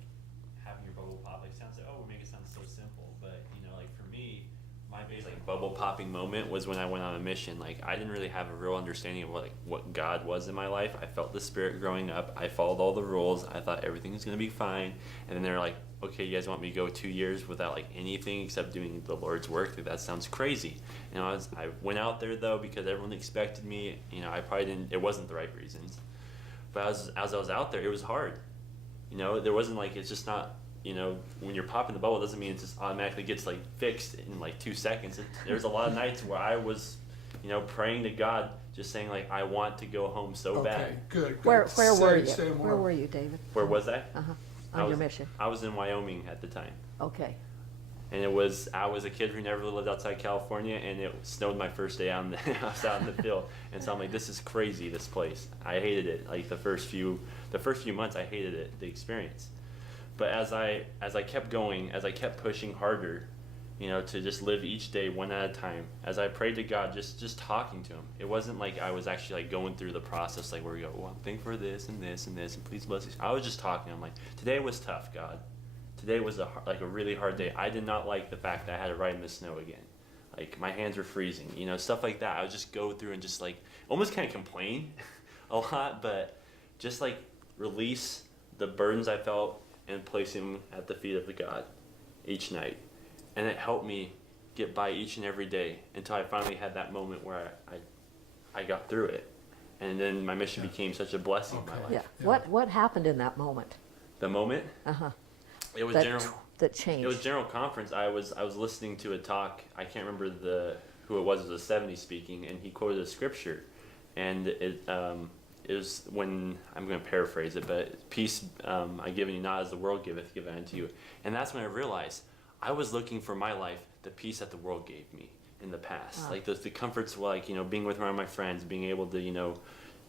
having your bubble pop. Like sounds like, oh, we make it sound so simple, but you know, like for me, my biggest like bubble popping moment was when I went on a mission. Like I didn't really have a real understanding of what God was in my life. I felt the Spirit growing up. I followed all the rules. I thought everything was gonna be fine, and then they're like, okay, you guys want me to go 2 years without like anything except doing the Lord's work? Like, that sounds crazy. You know, I went out there though because everyone expected me. You know, I probably didn't. It wasn't the right reasons. But as I was out there, it was hard. You know, there wasn't like, it's just not. You know, when you're popping the bubble, it doesn't mean it just automatically gets like fixed in like 2 seconds. There's a lot of nights where I was, you know, praying to God, just saying like, I want to go home so bad. Okay, good. Where were you? Say more. Where were you, David? Where was I? On your mission. I was in Wyoming at the time. Okay. And I was a kid who never lived outside California, and it snowed my first day out I was out in the field. And so I'm like, this is crazy, this place. I hated it. Like the first few months, I hated it, the experience. But as I kept going, as I kept pushing harder, you know, to just live each day one at a time, as I prayed to God, just talking to Him. It wasn't like I was actually like going through the process, like where we go, well, I'm thankful for this and this and this, and please bless this. I was just talking. I'm like, today was tough, God. Today was a really hard day. I did not like the fact that I had to ride in the snow again. Like my hands were freezing, you know, stuff like that. I would just go through and just like almost kind of complain a lot, but just like release the burdens I felt and place them at the feet of the God each night. And it helped me get by each and every day until I finally had that moment where I got through it. And then my mission became such a blessing in my life. Yeah. What happened in that moment? The moment? It was that changed. It was general conference. I was listening to a talk. I can't remember who it was. It was a 70 speaking, and he quoted a scripture, and it was when, I'm going to paraphrase it, but peace I give you not as the world giveth, give I unto you. And that's when I realized I was looking for my life the peace that the world gave me in the past. Wow. Like the comforts, like, you know, being with around my friends, being able to, you know,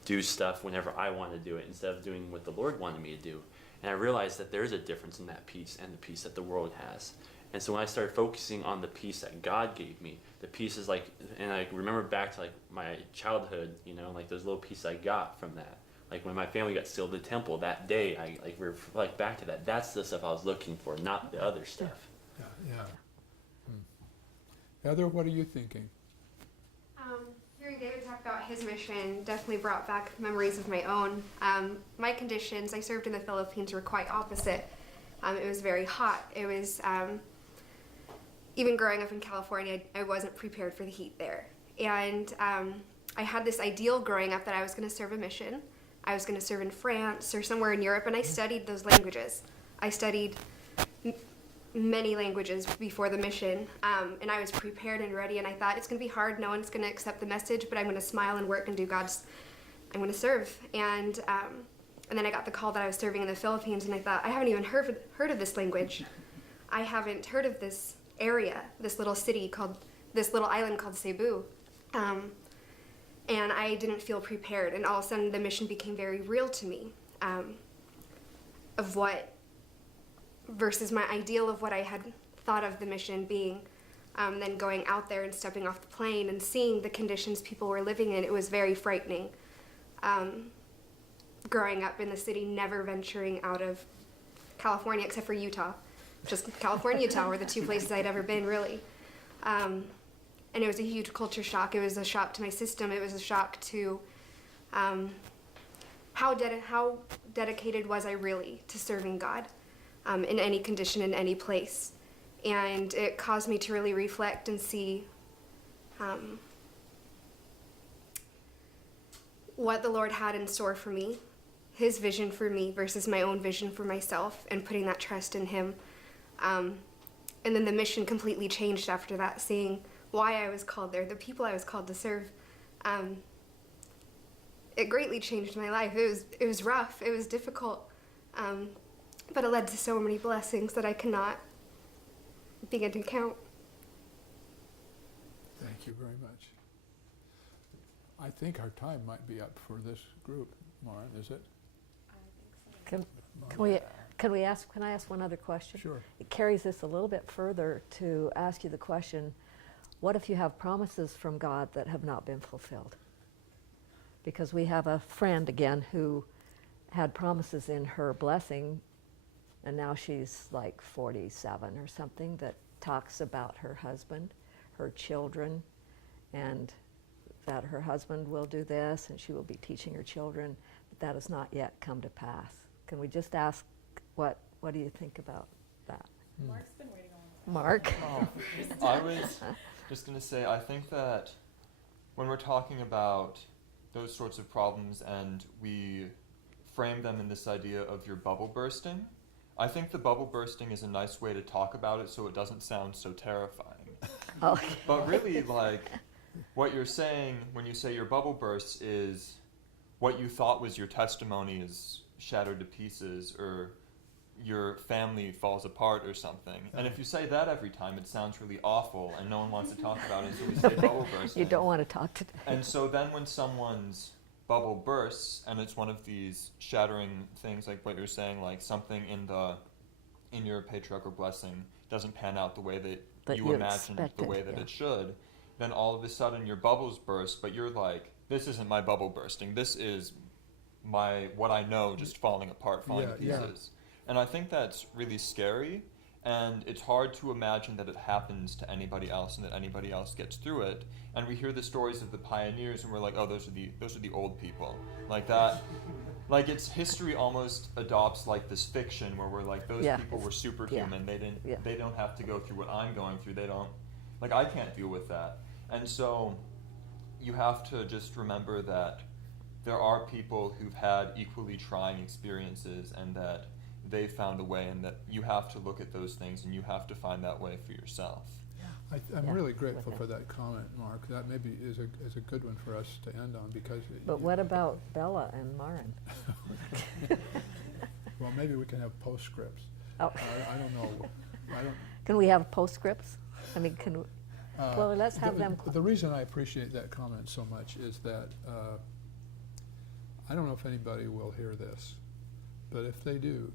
do stuff whenever I want to do it instead of doing what the Lord wanted me to do. And I realized that there is a difference in that peace and the peace that the world has. And so when I started focusing on the peace that God gave me, the pieces like, and I remember back to like my childhood, you know, like those little pieces I got from that. Like when my family got sealed in the temple that day, I like reflect back to that. That's the stuff I was looking for, not the other stuff. Yeah. Heather, what are you thinking? Hearing David talk about his mission definitely brought back memories of my own. My conditions, I served in the Philippines, were quite opposite. It was very hot. It was, even growing up in California, I wasn't prepared for the heat there. And I had this ideal growing up that I was going to serve a mission. I was going to serve in France or somewhere in Europe, and I studied those languages. I studied many languages before the mission, and I was prepared and ready, and I thought it's going to be hard, no one's going to accept the message, but I'm going to smile and work and do I'm going to serve. And then I got the call that I was serving in the Philippines, and I thought, I haven't even heard of this language. I haven't heard of this area, this little island called Cebu. And I didn't feel prepared, and all of a sudden the mission became very real to me, versus my ideal of what I had thought of the mission being. Then going out there and stepping off the plane and seeing the conditions people were living in, it was very frightening. Growing up in the city, never venturing out of California except for Utah. Just California, Utah were the two places I'd ever been, really. And it was a huge culture shock. It was a shock to my system. It was a shock to how dedicated was I really to serving God in any condition, in any place. And it caused me to really reflect and see what the Lord had in store for me, his vision for me versus my own vision for myself, and putting that trust in him. And then the mission completely changed after that, seeing why I was called there, the people I was called to serve. It greatly changed my life. It was rough, it was difficult, but it led to so many blessings that I cannot begin to count. Thank you very much. I think our time might be up for this group, Maren, is it? Can I ask one other question? Sure. It carries this a little bit further to ask you the question, what if you have promises from God that have not been fulfilled? Because we have a friend, again, who had promises in her blessing, and now she's like 47 or something, that talks about her husband, her children, and that her husband will do this, and she will be teaching her children, but that has not yet come to pass. Can we just ask, what do you think about that? Mark's been waiting on Mark? I was just going to say, I think that when we're talking about those sorts of problems and we frame them in this idea of your bubble bursting, I think the bubble bursting is a nice way to talk about it so it doesn't sound so terrifying. Okay. But really, like, what you're saying when you say your bubble bursts is what you thought was your testimony is shattered to pieces, or your family falls apart or something. And if you say that every time, it sounds really awful and no one wants to talk about it, so we say bubble bursting. You don't want to talk to And so then when someone's bubble bursts and it's one of these shattering things, like what you're saying, like something in your patriarchal blessing doesn't pan out the way that you imagined, the way that it should, then all of a sudden your bubbles burst, but you're like, this isn't my bubble bursting, this is what I know just falling apart, falling to pieces. And I think that's really scary, and it's hard to imagine that it happens to anybody else and that anybody else gets through it. And we hear the stories of the pioneers and we're like, oh, those are the old people. Like that, like it's history almost adopts like this fiction where we're like, those people were superhuman. They don't have to go through what I'm going through. Like I can't deal with that. And so you have to just remember that there are people who've had equally trying experiences and that they found a way, and that you have to look at those things and you have to find that way for yourself. I'm really grateful for that comment, Mark. That maybe is a good one for us to end on, because. But what about Bella and Maren? Well, maybe we can have postscripts. Oh. I don't know. Can we have postscripts? I mean, well, let's have them. The reason I appreciate that comment so much is that I don't know if anybody will hear this, but if they do,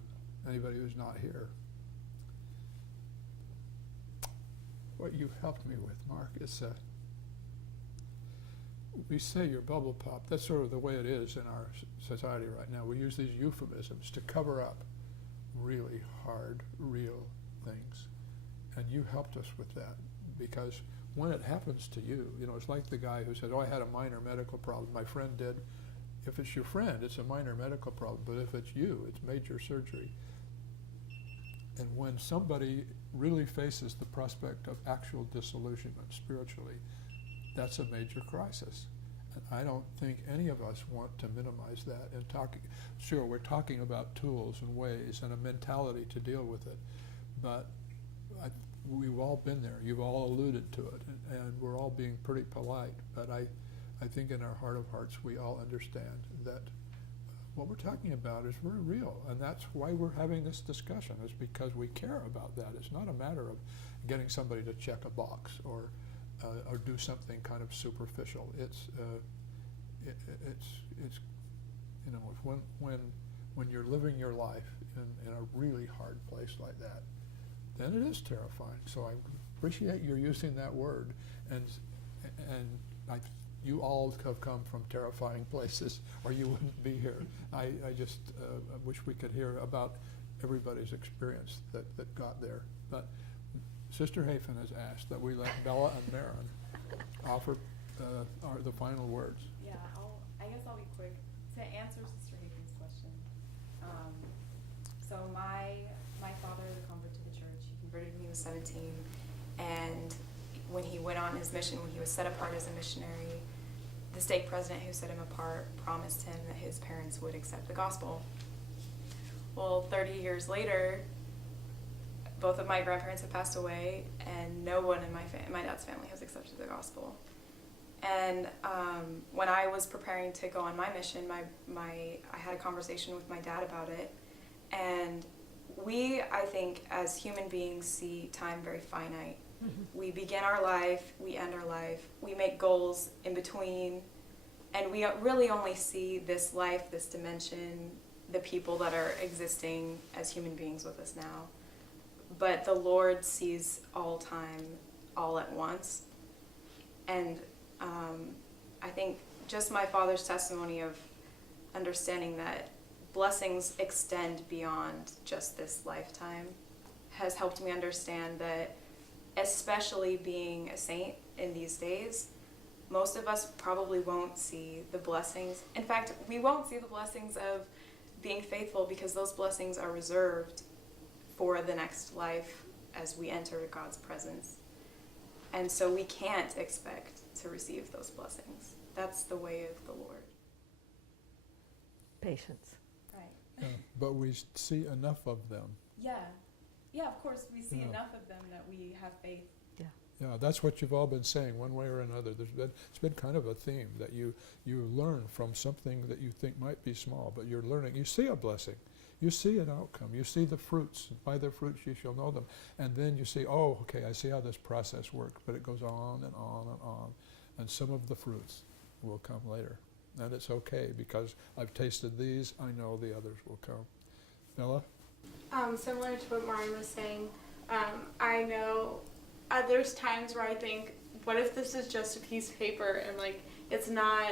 anybody who's not here, what you helped me with, Mark, is we say you're bubble pop. That's sort of the way it is in our society right now. We use these euphemisms to cover up really hard, real things. And you helped us with that, because when it happens to you, you know, it's like the guy who said, oh, I had a minor medical problem. My friend did. If it's your friend, it's a minor medical problem. But if it's you, it's major surgery. And when somebody really faces the prospect of actual disillusionment spiritually, that's a major crisis. And I don't think any of us want to minimize that. And sure, we're talking about tools and ways and a mentality to deal with it, but we've all been there. You've all alluded to it, and we're all being pretty polite. But I think in our heart of hearts, we all understand that what we're talking about is very real, and that's why we're having this discussion, is because we care about that. It's not a matter of getting somebody to check a box or do something kind of superficial. It's you know, when you're living your life in a really hard place like that, then it is terrifying. So I appreciate your using that word, and you all have come from terrifying places, or you wouldn't be here. I just wish we could hear about everybody's experience that got there. But Sister Hafen has asked that we let Bella and Maren offer the final words. Yeah, I guess I'll be quick. To answer Sister Hafen's question, so my father is a convert to the church. He converted when he was 17, and when he went on his mission, when he was set apart as a missionary, the stake president who set him apart promised him that his parents would accept the gospel. Well, 30 years later, both of my grandparents have passed away, and no one in my dad's family has accepted the gospel. And when I was preparing to go on my mission, I had a conversation with my dad about it, and we, I think, as human beings, see time very finite. Mm-hmm. We begin our life, we end our life, we make goals in between, and we really only see this life, this dimension, the people that are existing as human beings with us now. But the Lord sees all time, all at once. And I think just my father's testimony of understanding that blessings extend beyond just this lifetime has helped me understand that, especially being a saint in these days, most of us probably won't see the blessings. In fact, we won't see the blessings of being faithful, because those blessings are reserved for the next life as we enter God's presence. And so we can't expect to receive those blessings. That's the way of the Lord. Patience. Right. But we see enough of them. Yeah. Yeah, of course, we see enough of them that we have faith. Yeah, that's what you've all been saying, one way or another. It's been kind of a theme that you learn from something that you think might be small, but you're learning. You see a blessing. You see an outcome. You see the fruits. By their fruits you shall know them. And then you see, oh, okay, I see how this process works. But it goes on and on and on. And some of the fruits will come later. And it's okay, because I've tasted these, I know the others will come. Bella? Similar to what Maren was saying, I know there's times where I think, what if this is just a piece of paper and like it's not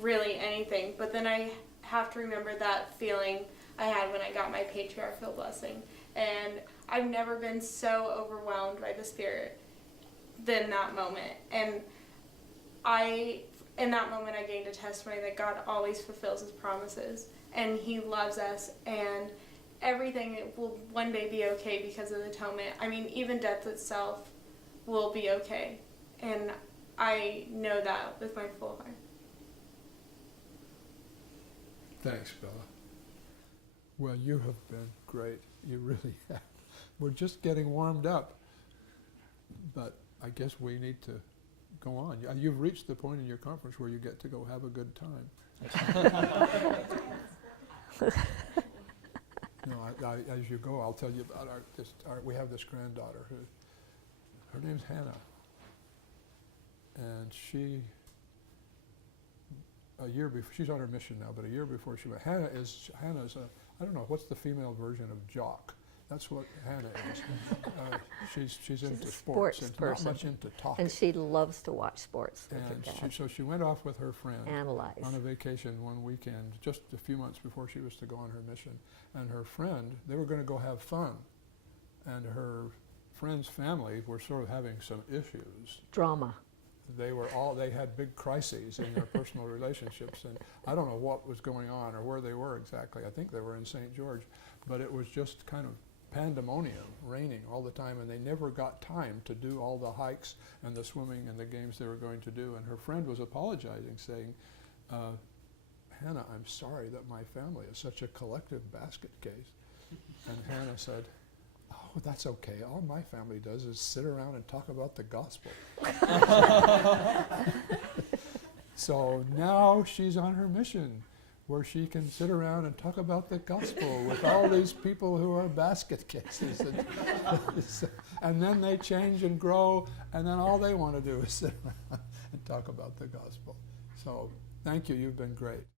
really anything? But then I have to remember that feeling I had when I got my patriarchal blessing, and I've never been so overwhelmed by the Spirit than that moment. And in that moment, I gained a testimony that God always fulfills His promises, and He loves us, and everything will one day be okay because of the atonement. I mean, even death itself will be okay, and I know that with my full heart. Thanks, Bella. Well, you have been great. You really have. We're just getting warmed up, but I guess we need to go on. You've reached the point in your conference where you get to go have a good time. No, as you go, I'll tell you about we have this granddaughter her name's Hannah, and a year before, she's on her mission now, but a year before she went, Hannah's I don't know, what's the female version of jock? That's what Hannah is. She's into sports sports and person. not much into talking. And she loves to watch sports with her And dad. so she went off with her friend Analyze. on a vacation one weekend, just a few months before she was to go on her mission. And her friend, they were going to go have fun. And her friend's family were sort of having some issues. Drama. They had big crises in their personal relationships, and I don't know what was going on or where they were exactly. I think they were in St. George, but it was just kind of pandemonium, raining all the time, and they never got time to do all the hikes and the swimming and the games they were going to do. And her friend was apologizing, saying, Hannah, I'm sorry that my family is such a collective basket case. And Hannah said, oh, that's okay. All my family does is sit around and talk about the gospel. So now she's on her mission, where she can sit around and talk about the gospel with all these people who are basket cases. And then they change and grow, and then all they want to do is sit around and talk about the gospel. So thank you. You've been great.